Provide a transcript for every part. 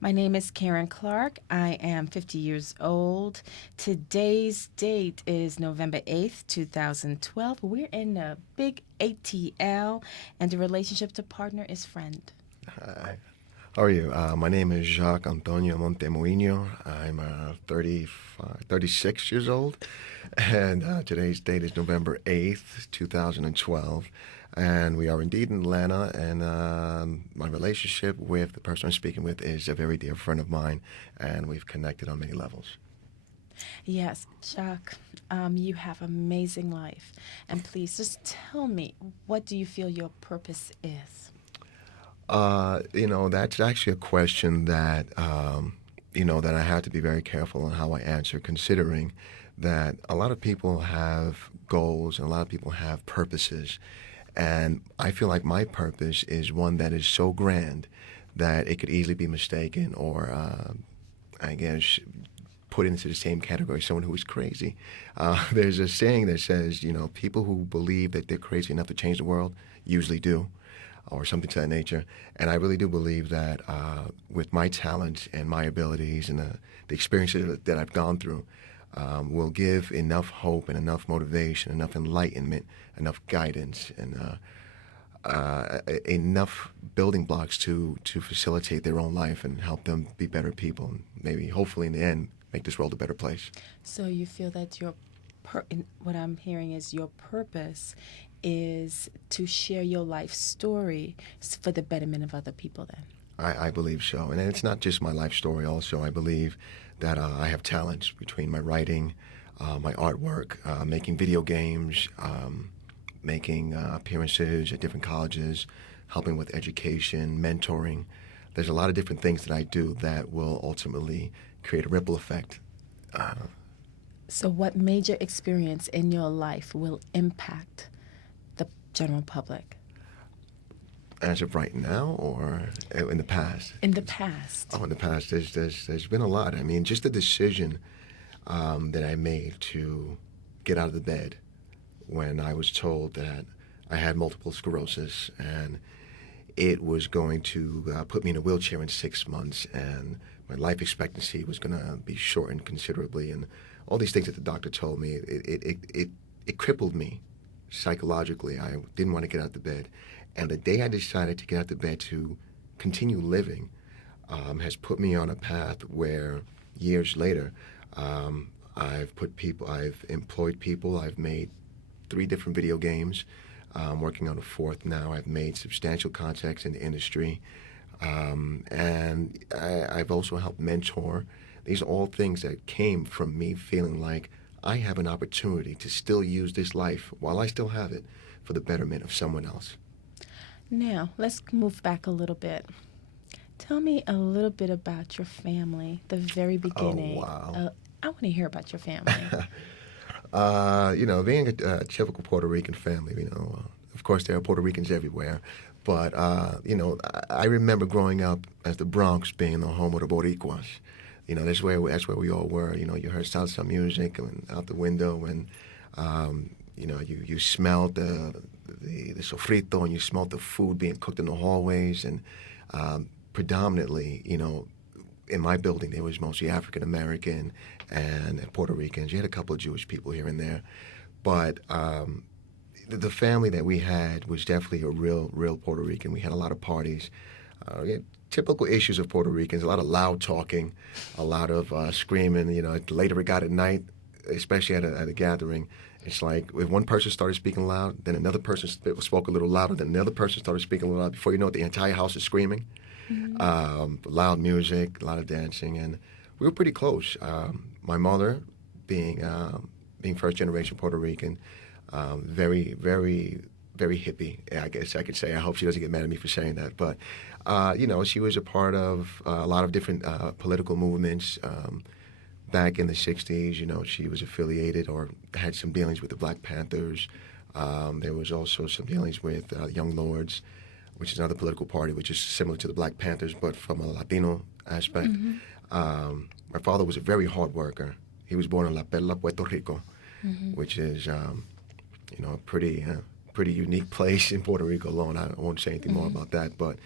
My name is Karen Clark. I am 50 years old. Today's date is November 8th, 2012. We're in a big ATL, and the relationship to partner is friend. Hi. How are you? My name is Jacques Antonio Montemoiño. I'm 36 years old, and today's date is November 8th, 2012. And we are indeed in Atlanta, and my relationship with the person I'm speaking with is a very dear friend of mine, and we've connected on many levels. Yes, Jacques, you have amazing life. And please just tell me, what do you feel your purpose is? That's actually a question that, that I have to be very careful on how I answer, considering that a lot of people have goals and a lot of people have purposes. And I feel like my purpose is one that is so grand that it could easily be mistaken or, I guess, put into the same category as someone who is crazy. There's a saying that says, people who believe that they're crazy enough to change the world usually do, or something to that nature. And I really do believe that with my talents and my abilities and the experiences that I've gone through, will give enough hope and enough motivation, enough enlightenment, enough guidance, and enough building blocks to facilitate their own life and help them be better people, and maybe, hopefully, in the end, make this world a better place. So you feel that what I'm hearing is your purpose is to share your life story for the betterment of other people then? I believe so. And it's not just my life story also. I believe that I have talents between my writing, my artwork, making video games, making appearances at different colleges, helping with education, mentoring. There's a lot of different things that I do that will ultimately create a ripple effect. So what major experience in your life will impact the general public? As of right now, or in the past? In the past. Oh, in the past, there's been a lot. I mean, just the decision that I made to get out of the bed when I was told that I had multiple sclerosis and it was going to put me in a wheelchair in 6 months, and my life expectancy was going to be shortened considerably, and all these things that the doctor told me, it crippled me psychologically. I didn't want to get out of the bed. And the day I decided to get out of bed to continue living has put me on a path where years later, I've employed people, I've made 3 different video games, I'm working on a 4th now. I've made substantial contacts in the industry, and I've also helped mentor. These are all things that came from me feeling like I have an opportunity to still use this life while I still have it for the betterment of someone else. Now, let's move back a little bit. Tell me a little bit about your family, the very beginning. Oh, wow. I want to hear about your family. Being a typical Puerto Rican family, of course there are Puerto Ricans everywhere, but, I remember growing up as the Bronx being the home of the Boricuas. That's where we all were. You heard salsa music out the window, and, you smelled the sofrito, and you smelled the food being cooked in the hallways, and predominantly, in my building there was mostly African American and Puerto Ricans. You had a couple of Jewish people here and there, but the family that we had was definitely a real Puerto Rican. We had a lot of parties. We had typical issues of Puerto Ricans, a lot of loud talking, a lot of screaming. The later it got at night, especially at a gathering, it's like if one person started speaking loud, then another person spoke a little louder, then another person started speaking a little loud. Before you know it, the entire house is screaming. Mm-hmm. Loud music, a lot of dancing, and we were pretty close. My mother, being first generation Puerto Rican, very, very, very hippie, I guess I could say. I hope she doesn't get mad at me for saying that. But, she was a part of a lot of different political movements. Back in the 60s, she was affiliated or had some dealings with the Black Panthers. There was also some dealings with Young Lords, which is another political party, which is similar to the Black Panthers, but from a Latino aspect. Mm-hmm. My father was a very hard worker. He was born in La Perla, Puerto Rico, mm-hmm. which is, a pretty unique place in Puerto Rico alone. I won't say anything mm-hmm. more about that, but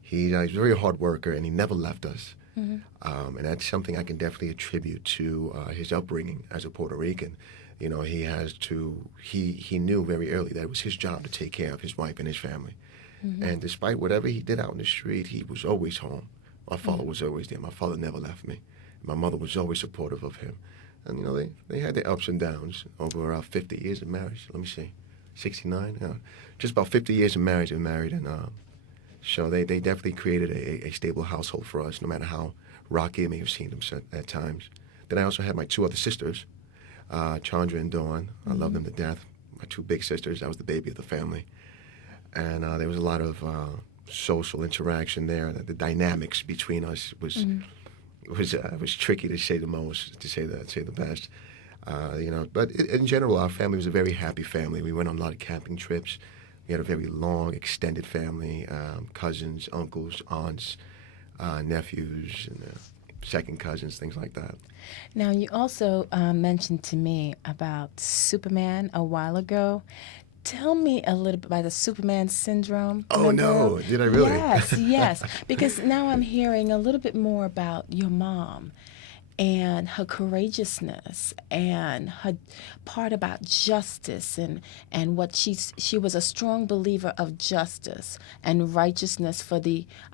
he's a very hard worker, and he never left us. And that's something I can definitely attribute to his upbringing as a Puerto Rican. You know, he knew very early that it was his job to take care of his wife and his family. And despite whatever he did out in the street, he was always home. My father was always there. My father never left me. My mother was always supportive of him. And, you know, they had their ups and downs over 50 years of marriage. Let me see, 69? Just about 50 years of marriage and married. And so they definitely created a stable household for us, no matter how rocky it may have seemed at times. Then I also had my two other sisters, Chandra and Dawn. I love them to death. My two big sisters. I was the baby of the family. And there was a lot of social interaction there. The dynamics between us was tricky to say to say the best. You know, but in general, our family was a very happy family. We went on a lot of camping trips. We had a very long, extended family: cousins, uncles, aunts, nephews, and second cousins, things like that. Now, you also mentioned to me about Superman a while ago. Tell me a little bit about the Superman syndrome. Oh, Remember? no. Did I really? Yes, yes. Because now I'm hearing a little bit more about your mom and her courageousness and her part about justice and what she was a strong believer of justice and righteousness for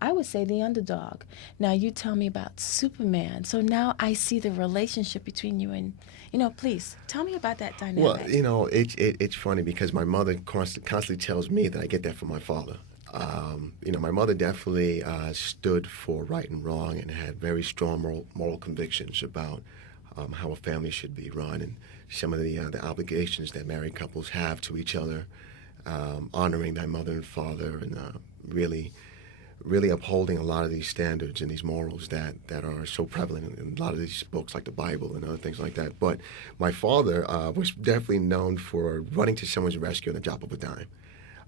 I would say the underdog. Now you tell me about Superman. So now I see the relationship between you and, please tell me about that dynamic. Well, it's funny because my mother constantly tells me that I get that from my father. My mother definitely stood for right and wrong and had very strong moral convictions about how a family should be run and some of the obligations that married couples have to each other, honoring their mother and father, and really upholding a lot of these standards and these morals that are so prevalent in a lot of these books like the Bible and other things like that. But my father was definitely known for running to someone's rescue on the drop of a dime.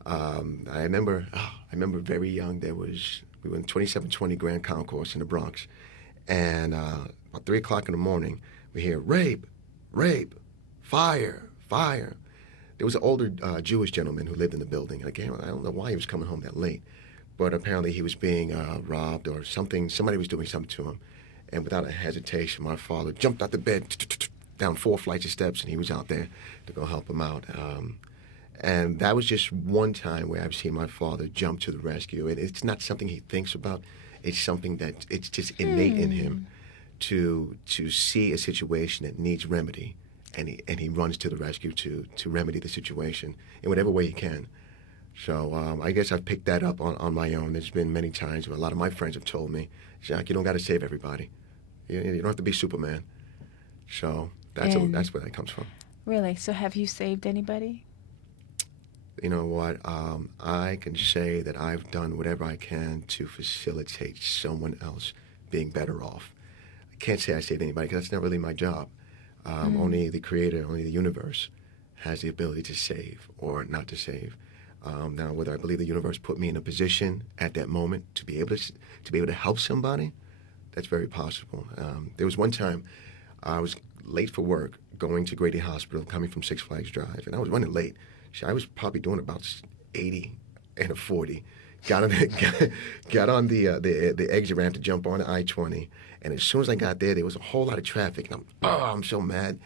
I remember very young. We were in 2720 Grand Concourse in the Bronx, and about 3 o'clock in the morning, we hear rape, fire. There was an older Jewish gentleman who lived in the building. And again, I don't know why he was coming home that late, but apparently he was being robbed or something. Somebody was doing something to him, and without a hesitation, my father jumped out the bed, down 4 flights of steps, and he was out there to go help him out. And that was just one time where I've seen my father jump to the rescue. And it's not something he thinks about. It's something that it's just innate in him to see a situation that needs remedy, and he runs to the rescue to remedy the situation in whatever way he can. So I guess I've picked that up on my own. There's been many times where a lot of my friends have told me, Jacques, you don't got to save everybody. You don't have to be Superman. So that's where that comes from. Really? So have you saved anybody? You know what? I can say that I've done whatever I can to facilitate someone else being better off. I can't say I saved anybody because that's not really my job. Only the Creator, only the universe has the ability to save or not to save. Now, whether I believe the universe put me in a position at that moment to be able to help somebody, that's very possible. There was one time I was late for work, going to Grady Hospital, coming from Six Flags Drive, and I was running late. So I was probably doing about 80 and a 40. Got on the exit ramp to jump on the I-20, and as soon as I got there was a whole lot of traffic, and I'm so mad.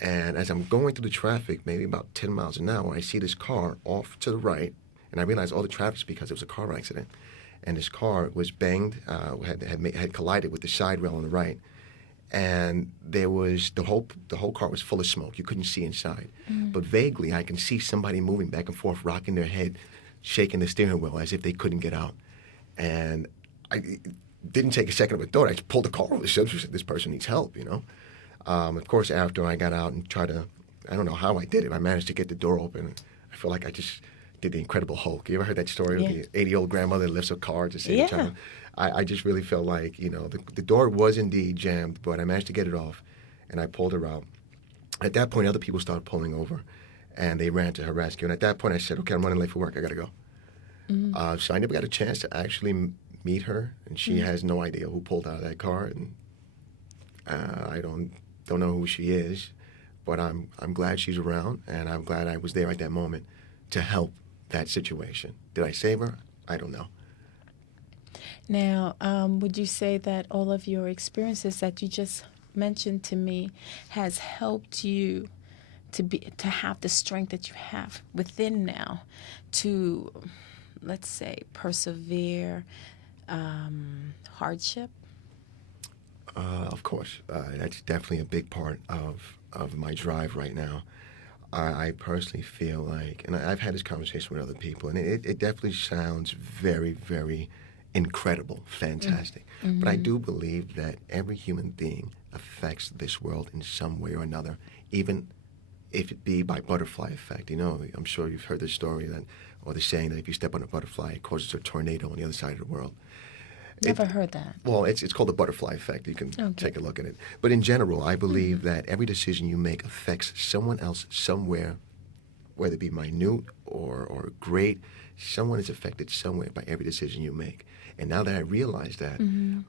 And as I'm going through the traffic, maybe about 10 miles an hour, I see this car off to the right, and I realize all the traffic's because it was a car accident. And this car was banged, had collided with the side rail on the right. And there was the whole car was full of smoke. You couldn't see inside, but vaguely I can see somebody moving back and forth, rocking their head, shaking the steering wheel as if they couldn't get out. And I didn't take a second of a thought. I just pulled the car over. Said, "This person needs help," Of course, after I got out and tried to, I don't know how I did it. I managed to get the door open. I feel like I just did the Incredible Hulk. You ever heard that story of the 80-year-old grandmother that lifts a car to save a child? I just really felt like, the door was indeed jammed, but I managed to get it off, and I pulled her out. At that point, other people started pulling over, and they ran to her rescue. And at that point, I said, okay, I'm running late for work. I got to go. So I never got a chance to actually meet her, and she has no idea who pulled out of that car, and I don't know who she is, but I'm glad she's around, and I'm glad I was there at that moment to help that situation. Did I save her? I don't know. Now, would you say that all of your experiences that you just mentioned to me has helped you to have the strength that you have within now to, let's say, persevere hardship? Of course, that's definitely a big part of my drive right now. I personally feel like, and I've had this conversation with other people, and it definitely sounds very, very incredible, fantastic. But I Mm-hmm. do believe that every human being affects this world in some way or another, even if it be by butterfly effect. You know, I'm sure you've heard the story that, or the saying that if you step on a butterfly, it causes a tornado on the other side of the world. Never It, heard that. well, it's called the butterfly effect. You can Okay. take a look at it. But in general, I Mm-hmm. believe that every decision you make affects someone else somewhere, whether it be minute or great. Someone is affected somewhere by every decision you make. And now that I realize that, Mm-hmm.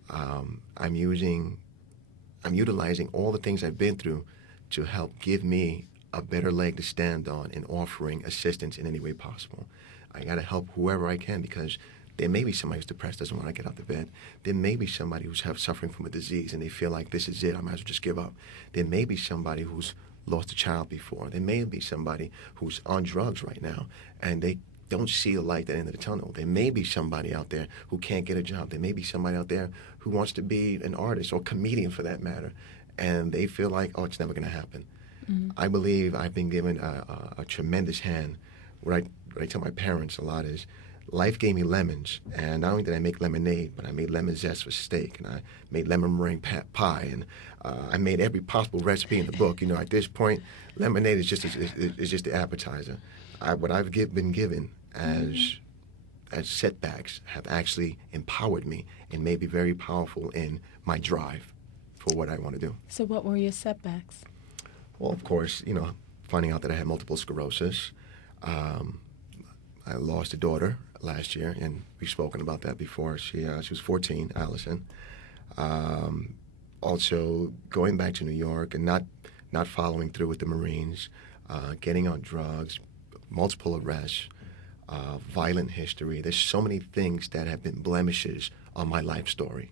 I'm utilizing all the things I've been through to help give me a better leg to stand on in offering assistance in any way possible. I got to help whoever I can because there may be somebody who's depressed, doesn't want to get out of bed. There may be somebody who's suffering from a disease and they feel like this is it, I might as well just give up. There may be somebody who's lost a child before. There may be somebody who's on drugs right now and they don't see the light at the end of the tunnel. There may be somebody out there who can't get a job. There may be somebody out there who wants to be an artist or comedian for that matter, and they feel like, oh, it's never going to happen. Mm-hmm. I believe I've been given a tremendous hand. What I tell my parents a lot is, life gave me lemons, and not only did I make lemonade, but I made lemon zest for steak, and I made lemon meringue pie, and I made every possible recipe in the book. You know, at this point, lemonade is just the appetizer. What I've been given as setbacks have actually empowered me and made me very powerful in my drive for what I want to do. So, what were your setbacks? Well, of course, you know, finding out that I had multiple sclerosis. Um, I lost a daughter last year, and we've spoken about that before. She was 14, Allison. Um, Also, going back to New York and not following through with the Marines, getting on drugs, multiple arrests, violent history. There's so many things that have been blemishes on my life story.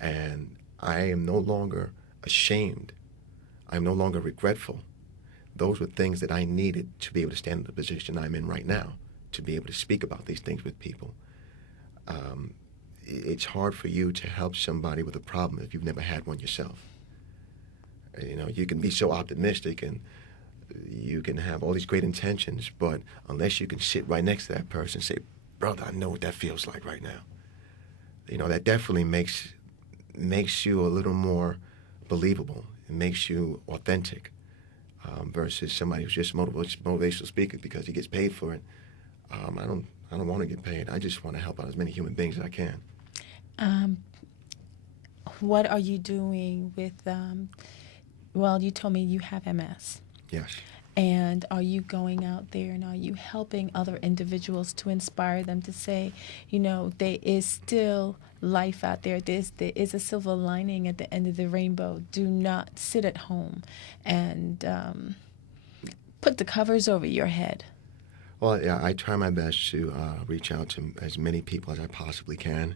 And I am no longer ashamed. I'm no longer regretful. Those were things that I needed to be able to stand in the position I'm in right now, to be able to speak about these things with people. It's hard for you to help somebody with a problem if you've never had one yourself. You know, you can be so optimistic and you can have all these great intentions, but unless you can sit right next to that person and say, brother, I know what that feels like right now. You know, that definitely makes you a little more believable. It makes you authentic versus somebody who's just motivational speaker because he gets paid for it. I don't want to get paid. I just want to help out as many human beings as I can. Um, what are you doing with, well, you told me you have MS. Yes. And are you going out there and are you helping other individuals to inspire them to say, you know, there is still life out there. There is a silver lining at the end of the rainbow. Do not sit at home and put the covers over your head. Well, yeah, I try my best to reach out to as many people as I possibly can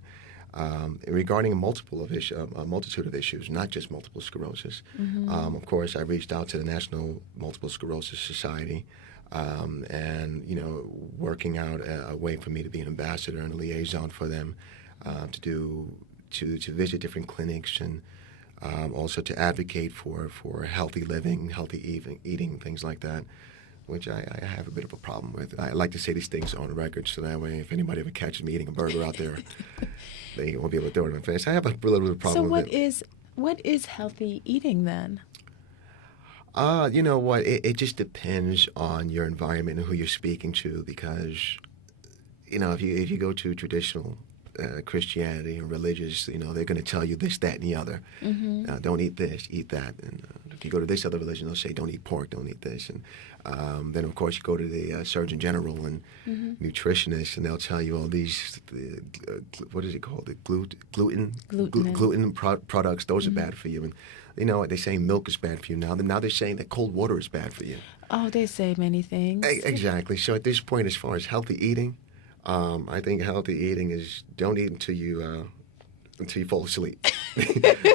regarding a multitude of issues, not just multiple sclerosis. Mm-hmm. Of course, I reached out to the National Multiple Sclerosis Society, and you know, working out a way for me to be an ambassador and a liaison for them, to visit different clinics and also to advocate for healthy living, healthy eating, things like that, which I have a bit of a problem with. I like to say these things on record so that way if anybody ever catches me eating a burger out there, they won't be able to throw it in my face. I have a little bit of a problem with it. So what is healthy eating then? You know what? It just depends on your environment and who you're speaking to because, you know, if you go to traditional Christianity and religious, you know, they're going to tell you this, that, and the other. Mm-hmm. Don't eat this, eat that. And if you go to this other religion, they'll say, don't eat pork, don't eat this. And then, of course, you go to the Surgeon General and nutritionists, and they'll tell you all these, what is it called? The gluten products. Those are bad for you. And you know what? They're saying milk is bad for you now. Now they're saying that cold water is bad for you. Oh, they say many things. Exactly. So at this point, as far as healthy eating, I think healthy eating is don't eat until you fall asleep.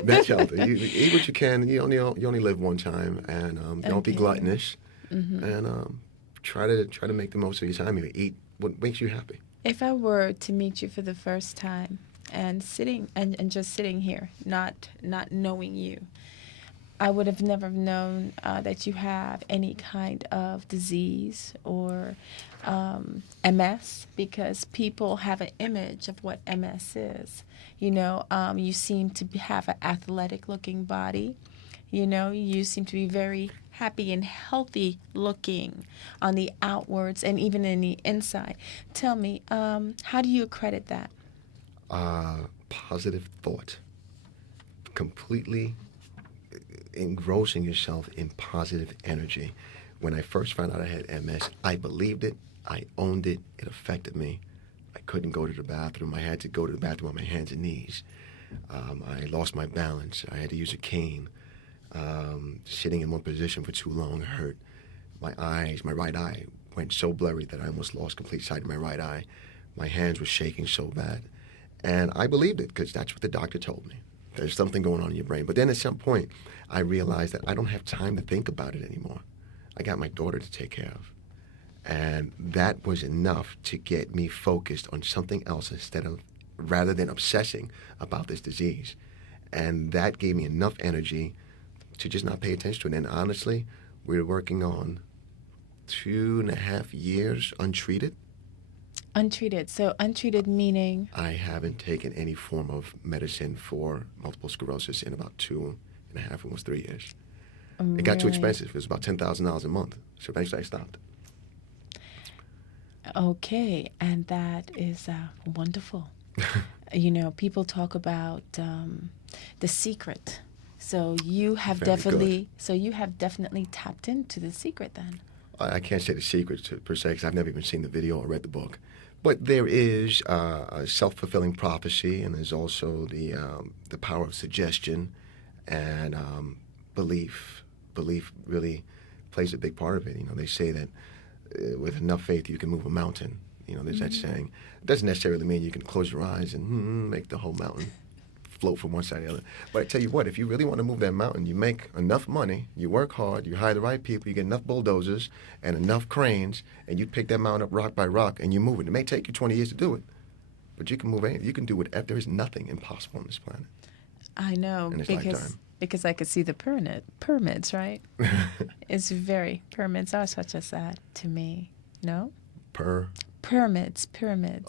That's healthy. You eat what you can. You only live one time, and don't be Okay. gluttonous, and try to make the most of your time. You eat what makes you happy. If I were to meet you for the first time and sitting and just sitting here, not knowing you, I would have never known that you have any kind of disease or MS, because people have an image of what MS is. You seem to have an athletic looking body. You seem to be very happy and healthy looking on the outwards and even in the inside. Tell me, how do you accredit that? Positive thought. Completely engrossing yourself in positive energy. When I first found out I had MS, I believed it. I owned it. It affected me. I couldn't go to the bathroom. I had to go to the bathroom on my hands and knees. I lost my balance. I had to use a cane. Sitting in one position for too long hurt. My eyes, my right eye, went so blurry that I almost lost complete sight of my right eye. My hands were shaking so bad. And I believed it because that's what the doctor told me. There's something going on in your brain. But then at some point, I realized that I don't have time to think about it anymore. I got my daughter to take care of. And that was enough to get me focused on something else rather than obsessing about this disease. And that gave me enough energy to just not pay attention to it. And honestly, we were working on 2.5 years untreated. Untreated. So untreated meaning? I haven't taken any form of medicine for multiple sclerosis in about 2.5, almost 3 years. It got too Really? expensive. It was about $10,000 a month. So eventually I stopped. Okay, and that is wonderful. People talk about the secret. So you have Very good. definitely tapped into the secret then. I can't say the secret per se because I've never even seen the video or read the book. But there is a self-fulfilling prophecy, and there's also the power of suggestion and belief. Belief really plays a big part of it. They say that with enough faith you can move a mountain. There's that saying. It doesn't necessarily mean you can close your eyes and make the whole mountain float from one side to the other. But I tell you what, if you really want to move that mountain, you make enough money, you work hard, you hire the right people, you get enough bulldozers and enough cranes, and you pick that mountain up rock by rock and you move it. It may take you 20 years to do it, but you can move anything. You can do whatever. There is nothing impossible on this planet. I know, In this because lifetime. because I could see the pyramids, right? Pyramids are such as that to me. No? Pyramids.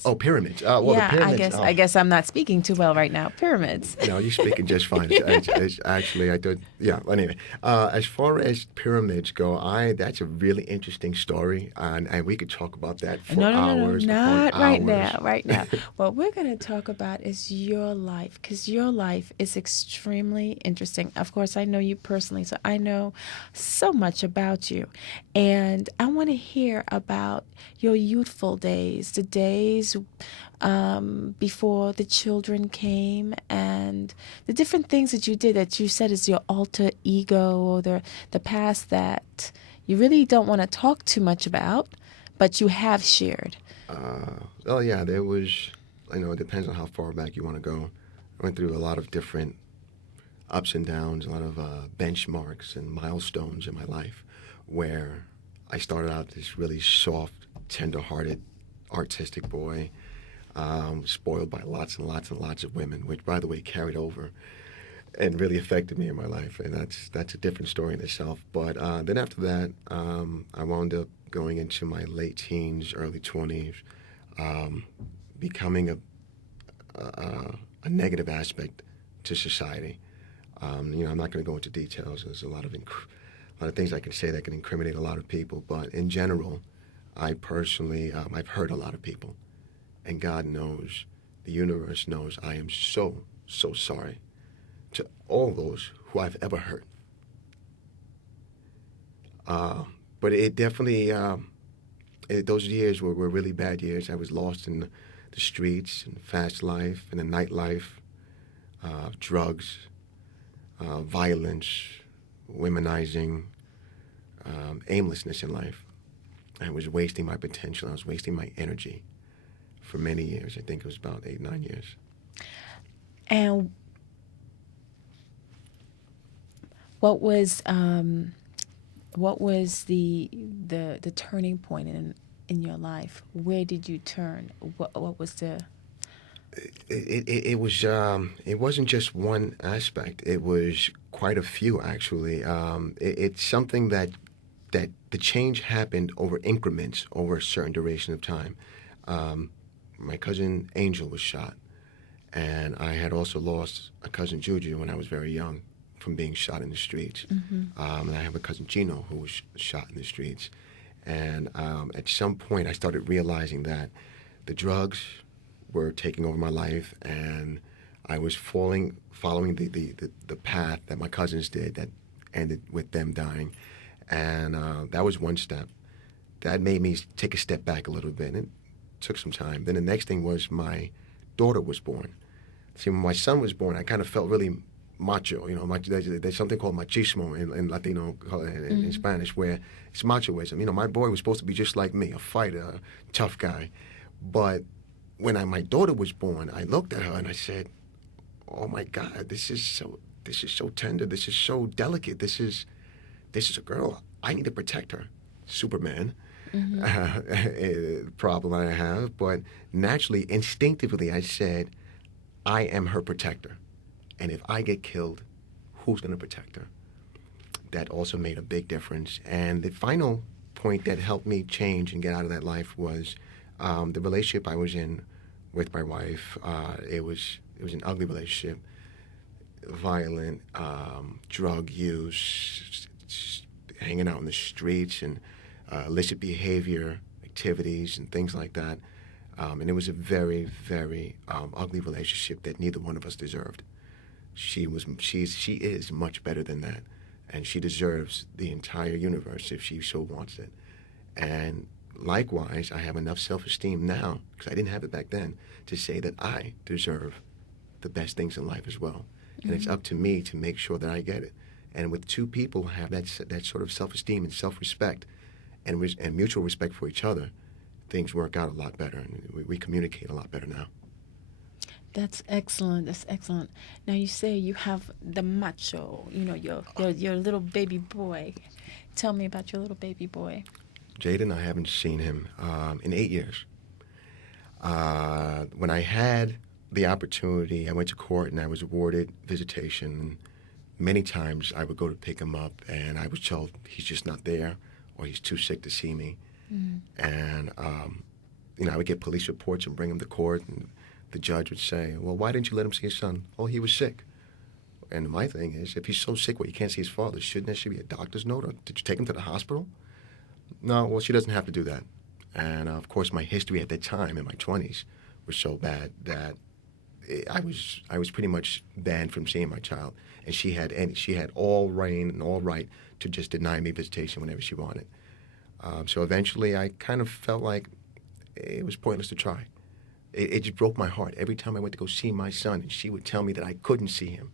Oh, pyramids. Well, Yeah, the pyramids. I guess I'm not speaking too well right now. Pyramids. No, you're speaking just fine. It's actually, I did. Yeah. Anyway, as far as pyramids go, that's a really interesting story, and we could talk about that for No, hours. not upon right hours. now, right now. What we're going to talk about is your life, because your life is extremely interesting. Of course, I know you personally, so I know so much about you. And I want to hear about your youthful days, the days before the children came, and the different things that you did that you said is your alter ego, or the past that you really don't want to talk too much about, but you have shared. Oh yeah, there was. It depends on how far back you want to go. I went through a lot of different ups and downs, a lot of benchmarks and milestones in my life, where I started out this really soft, tender-hearted, artistic boy, spoiled by lots and lots and lots of women, which, by the way, carried over and really affected me in my life, and that's a different story in itself. But then after that, I wound up going into my late teens, early 20s, becoming a negative aspect to society. I'm not going to go into details. There's a lot of things I can say that can incriminate a lot of people, but in general, I personally, I've hurt a lot of people, and God knows, the universe knows, I am so, so sorry to all those who I've ever hurt. But it definitely, those years were really bad years. I was lost in the streets, in fast life, in the nightlife, drugs, violence, womenizing, aimlessness in life. I was wasting my potential. I was wasting my energy. for many years. I think it was about 8, 9 years. And what was the turning point in your life? Where did you turn? What was the It was it wasn't just one aspect. It was quite a few, actually. It's something that the change happened over increments over a certain duration of time. My cousin Angel was shot, and I had also lost a cousin Juju when I was very young from being shot in the streets. And I have a cousin Gino who was shot in the streets. And at some point, I started realizing that the drugs were taking over my life, and I was following the path that my cousins did that ended with them dying. And that was one step. That made me take a step back a little bit. It took some time. Then the next thing was my daughter was born. See, when my son was born, I kind of felt really macho. You know, there's something called machismo in Latino, in Spanish, where it's machoism. You know, my boy was supposed to be just like me, a fighter, a tough guy. But when my daughter was born, I looked at her and I said, "Oh my God, this is so tender. This is so delicate. This is a girl. I need to protect her." Superman. Problem I have, but naturally, instinctively, I said, I am her protector. And if I get killed, who's going to protect her? That also made a big difference. And the final point that helped me change and get out of that life was the relationship I was in with my wife. It was an ugly relationship, violent, drug use, hanging out in the streets, and illicit behavior, activities, and things like that. And it was a very, very ugly relationship that neither one of us deserved. She is much better than that, and she deserves the entire universe if she so wants it. And likewise, I have enough self-esteem now, because I didn't have it back then, to say that I deserve the best things in life as well. And it's up to me to make sure that I get it. And with two people who have that sort of self-esteem and self-respect and mutual respect for each other, things work out a lot better, and we communicate a lot better now. That's excellent. That's excellent. Now you say you have the macho, you know, your little baby boy. Tell me about your little baby boy. Jaden, I haven't seen him in 8 years. When I had the opportunity, I went to court and I was awarded visitation. Many times I would go to pick him up, and I was told he's just not there, or he's too sick to see me. And I would get police reports and bring him to court, and the judge would say, "Well, why didn't you let him see his son?" "Oh, he was sick." And my thing is, if he's so sick where he can't see his father, shouldn't there be a doctor's note? Or did you take him to the hospital? No, well, she doesn't have to do that. And of course, my history at that time in my 20s was so bad that I was pretty much banned from seeing my child, and she had all reign and all right to just deny me visitation whenever she wanted. So eventually, I kind of felt like it was pointless to try. It just broke my heart every time I went to go see my son, and she would tell me that I couldn't see him.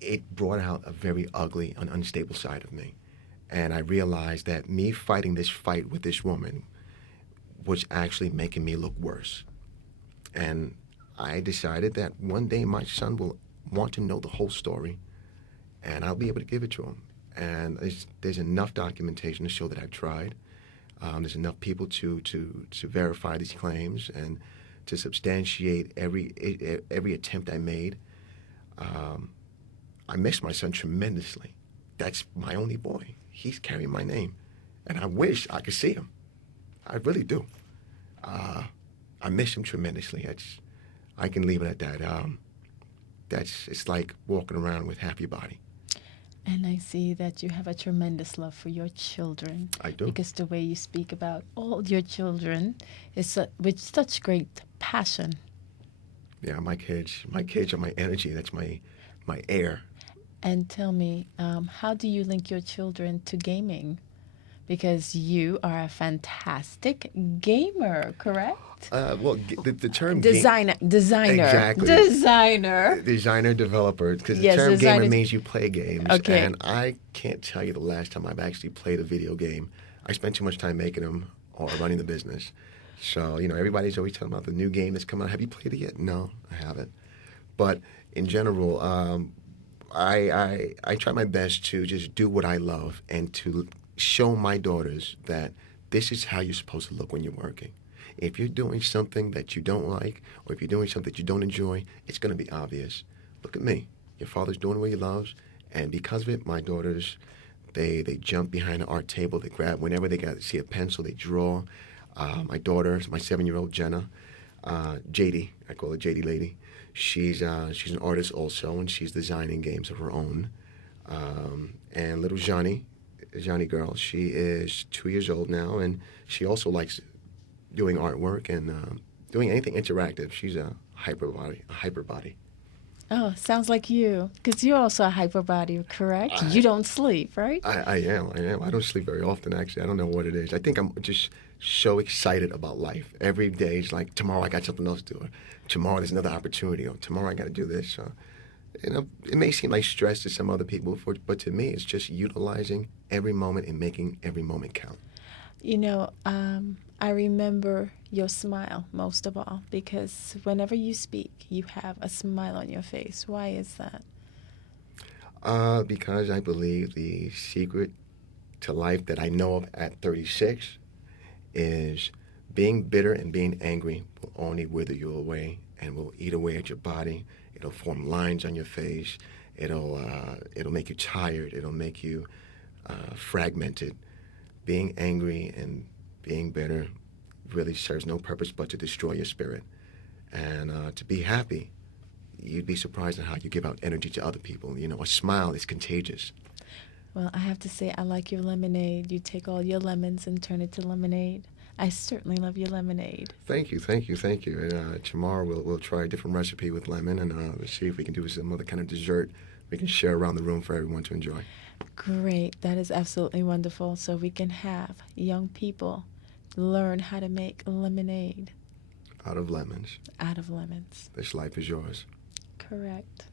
It brought out a very ugly and unstable side of me, and I realized that me fighting this fight with this woman was actually making me look worse. And I decided that one day my son will want to know the whole story, and I'll be able to give it to him. And there's enough documentation to show that I've tried. There's enough people to verify these claims and to substantiate every attempt I made. I miss my son tremendously. That's my only boy. He's carrying my name, and I wish I could see him. I really do. I miss him tremendously. I can leave it at that. It's like walking around with half your body. And I see that you have a tremendous love for your children. I do. Because the way you speak about all your children is with such great passion. Yeah, my kids are my energy. That's my air. And tell me, how do you link your children to gaming? Because you are a fantastic gamer, correct? Well, the term designer. Exactly. Designer, developer. Because the term gamer means you play games. Okay. And I can't tell you the last time I've actually played a video game. I spent too much time making them or running the business. So, everybody's always talking about the new game that's coming out. Have you played it yet? No, I haven't. But in general, I try my best to just do what I love and to show my daughters that this is how you're supposed to look when you're working. If you're doing something that you don't like, or if you're doing something that you don't enjoy, it's going to be obvious. Look at me. Your father's doing what he loves, and because of it, my daughters, they jump behind the art table. They grab whenever they see a pencil, they draw. My daughter, my 7-year-old Jenna, JD, I call her JD Lady. She's an artist also, and she's designing games of her own. And little Johnny girl, she is 2 years old now, and she also likes doing artwork and doing anything interactive. She's a hyper body. Oh, sounds like you, because you're also a hyper body, correct? You don't sleep, right? I am. I don't sleep very often, actually. I don't know what it is. I think I'm just so excited about life. Every day is like, tomorrow I got something else to do. Or tomorrow there's another opportunity. Or tomorrow I got to do this. So, it may seem like stress to some other people, but to me, it's just utilizing every moment and making every moment count. I remember your smile most of all, because whenever you speak, you have a smile on your face. Why is that? Because I believe the secret to life that I know of at 36 is being bitter and being angry will only wither you away and will eat away at your body. It'll form lines on your face. It'll make you tired. It'll make you fragmented. Being angry and being bitter really serves no purpose but to destroy your spirit. And to be happy, you'd be surprised at how you give out energy to other people. A smile is contagious. Well, I have to say, I like your lemonade. You take all your lemons and turn it to lemonade. I certainly love your lemonade. Thank you. And, tomorrow we'll try a different recipe with lemon, and we'll see if we can do some other kind of dessert we can share around the room for everyone to enjoy. Great. That is absolutely wonderful. So we can have young people learn how to make lemonade. Out of lemons. Out of lemons. This life is yours. Correct.